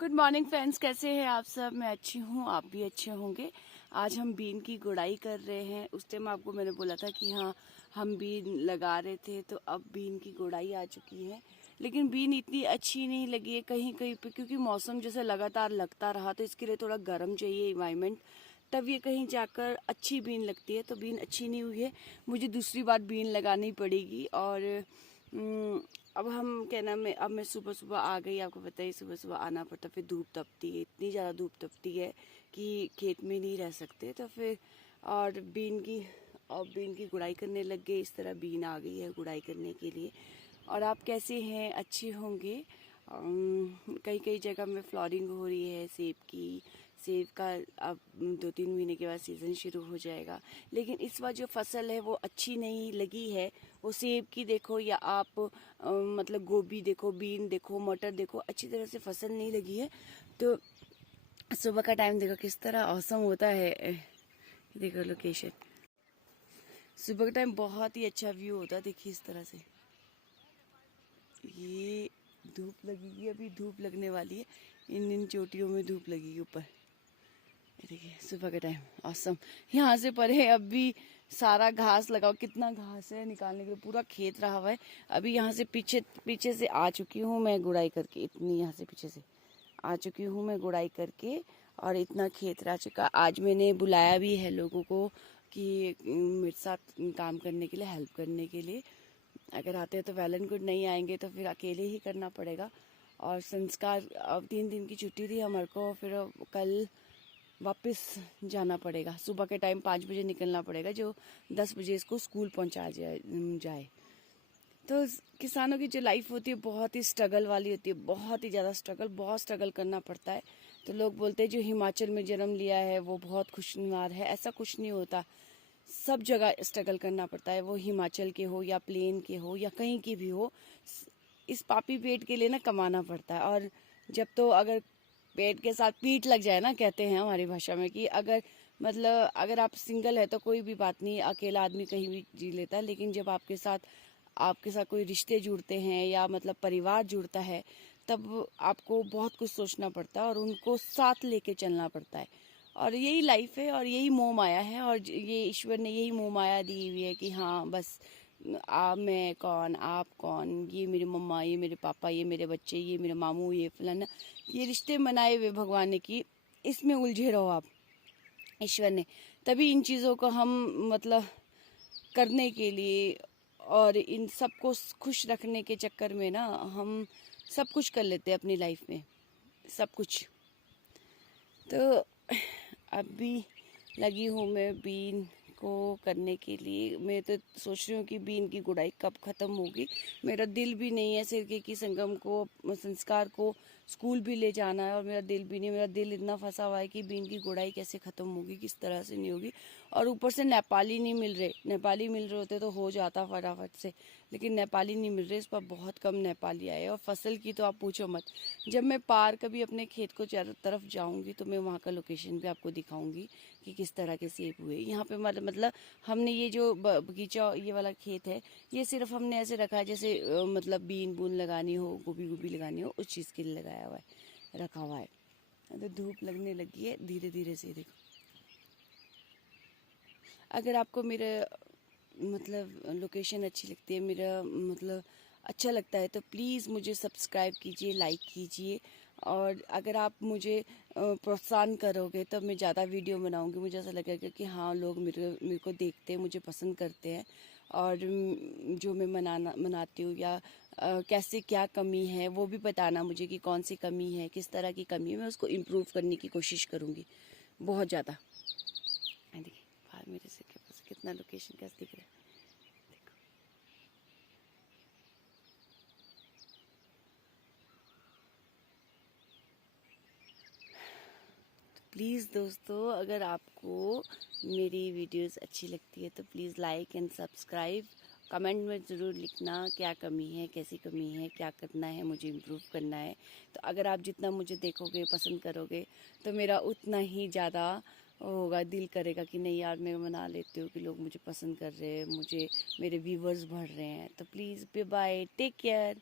Good morning friends, कैसे हैं आप सब। मैं अच्छी हूँ, आप भी अच्छे होंगे। आज हम बीन की गुड़ाई कर रहे हैं। उस टाइम आपको मैंने बोला था कि हाँ हम बीन लगा रहे थे, तो अब बीन की गुड़ाई आ चुकी है। लेकिन बीन इतनी अच्छी नहीं लगी है कहीं कहीं पे, क्योंकि मौसम जैसे लगातार लगता रहा, तो इसके लिए थोड़ा गर्म चाहिए इन्वायरमेंट, तब ये कहीं जाकर अच्छी बीन लगती है। तो बीन अच्छी नहीं हुई है, मुझे दूसरी बार बीन लगानी पड़ेगी। और अब हम क्या नाम है, अब मैं सुबह सुबह आ गई। आपको पता है सुबह सुबह आना पड़ता, फिर धूप तपती है, इतनी ज़्यादा धूप तपती है कि खेत में नहीं रह सकते। तो फिर और बीन की गुड़ाई करने लग गए। इस तरह बीन आ गई है गुड़ाई करने के लिए। और आप कैसे हैं, अच्छे होंगे। कई कई जगह में फ्लॉरिंग हो रही है सेब का। अब 2-3 महीने के बाद सीज़न शुरू हो जाएगा। लेकिन इस बार जो फसल है वो अच्छी नहीं लगी है। वो सेब की देखो या आप मतलब गोभी देखो, बीन देखो, मटर देखो, अच्छी तरह से फसल नहीं लगी है। तो सुबह का टाइम देखो किस तरह औसम होता है। देखो लोकेशन, सुबह का टाइम बहुत ही अच्छा व्यू होता है। देखिए इस तरह से, ये धूप लगेगी, अभी धूप लगने वाली है। इन चोटियों में धूप लगेगी ऊपर। देखिए सुबह के टाइम औसम। यहाँ से परे अब भी सारा घास लगाओ, कितना घास है निकालने के लिए, पूरा खेत रहा हुआ है। अभी यहाँ से पीछे पीछे से आ चुकी हूँ मैं गुड़ाई करके, इतनी यहाँ से पीछे से आ चुकी हूँ मैं गुड़ाई करके। और इतना खेत रह चुका। आज मैंने बुलाया भी है लोगों को कि मेरे साथ काम करने के लिए, हेल्प करने के लिए। अगर आते हैं तो वेल एंड गुड, नहीं आएंगे तो फिर अकेले ही करना पड़ेगा। और संस्कार, अब 3 दिन की छुट्टी थी हमारे को, फिर कल वापस जाना पड़ेगा। सुबह के टाइम 5 बजे निकलना पड़ेगा, जो 10 बजे इसको स्कूल पहुंचा जाए। तो किसानों की जो लाइफ होती है बहुत ही स्ट्रगल वाली होती है, बहुत ही ज़्यादा स्ट्रगल, बहुत स्ट्रगल करना पड़ता है। तो लोग बोलते हैं जो हिमाचल में जन्म लिया है वो बहुत खुशनुमार है, ऐसा कुछ नहीं होता। सब जगह स्ट्रगल करना पड़ता है, वो हिमाचल के हो या प्लेन के हो या कहीं की भी हो। इस पापी पेट के लिए ना कमाना पड़ता है। और जब तो अगर पेट के साथ पीठ लग जाए ना, कहते हैं हमारी भाषा में कि अगर मतलब अगर आप सिंगल है तो कोई भी बात नहीं, अकेला आदमी कहीं भी जी लेता है। लेकिन जब आपके साथ कोई रिश्ते जुड़ते हैं या मतलब परिवार जुड़ता है, तब आपको बहुत कुछ सोचना पड़ता है और उनको साथ लेके चलना पड़ता है। और यही लाइफ है और यही मोह माया है। और ये ईश्वर ने यही मोह माया दी हुई है कि हाँ बस मैं कौन, आप कौन, ये मेरी मम्मा, ये मेरे पापा, ये मेरे बच्चे, ये मेरे मामू, ये फलाना, ये रिश्ते बनाए हुए भगवान ने कि इसमें उलझे रहो आप। ईश्वर ने तभी इन चीज़ों को हम मतलब करने के लिए और इन सबको खुश रखने के चक्कर में ना हम सब कुछ कर लेते हैं अपनी लाइफ में, सब कुछ। तो अभी लगी हूँ मैं बीन को करने के लिए। मैं तो सोच रही हूँ कि बीन की गुड़ाई कब ख़त्म होगी। मेरा दिल भी नहीं है सिरके की संगम को, संस्कार को स्कूल भी ले जाना है, और मेरा दिल भी नहीं। मेरा दिल इतना फंसा हुआ है कि बीन की गुड़ाई कैसे ख़त्म होगी, किस तरह से नहीं होगी। और ऊपर से नेपाली नहीं मिल रहे। नेपाली मिल रहे होते तो हो जाता फटाफट से, लेकिन नेपाली नहीं मिल रहे। इस पर बहुत कम नेपाली आए। और फसल की तो आप पूछो मत। जब मैं पार कभी अपने खेत को चारों तरफ जाऊंगी तो मैं वहाँ का लोकेशन भी आपको दिखाऊंगी कि किस तरह के सेब हुए यहाँ पे। मतलब हमने ये जो बगीचा, ये वाला खेत है, ये सिर्फ हमने ऐसे रखा है जैसे मतलब बीन बून लगानी हो, गोभी गोभी लगानी हो, उस चीज़ के लिए लगाया हुआ है, रखा हुआ है। तो धूप लगने लगी है धीरे धीरे से। देखो, अगर आपको मेरे मतलब लोकेशन अच्छी लगती है, मेरा मतलब अच्छा लगता है, तो प्लीज़ मुझे सब्सक्राइब कीजिए, लाइक कीजिए। और अगर आप मुझे प्रोत्साहन करोगे तब मैं ज़्यादा वीडियो बनाऊंगी। मुझे ऐसा लगेगा कि हाँ लोग मेरे को देखते हैं, मुझे पसंद करते हैं। और जो मैं मनाती हूँ या कैसे क्या कमी है वो भी बताना मुझे कि कौन सी कमी है, किस तरह की कमी है, मैं उसको इम्प्रूव करने की कोशिश करूँगी बहुत ज़्यादा। देखिए बाहर मेरे से के पास कितना लोकेशन कैसे दिख रहा है। प्लीज़ दोस्तों, अगर आपको मेरी वीडियोस अच्छी लगती है तो please like and subscribe. Comment में ज़रूर लिखना क्या कमी है, कैसी कमी है, क्या करना है, मुझे इम्प्रूव करना है। तो अगर आप जितना मुझे देखोगे, पसंद करोगे, तो मेरा उतना ही ज़्यादा होगा, दिल करेगा कि नहीं यार मैं बना लेती हूँ कि लोग मुझे पसंद कर रहे हैं, मुझे मेरे व्यूवर्स बढ़ रहे हैं। तो please bye bye, take care.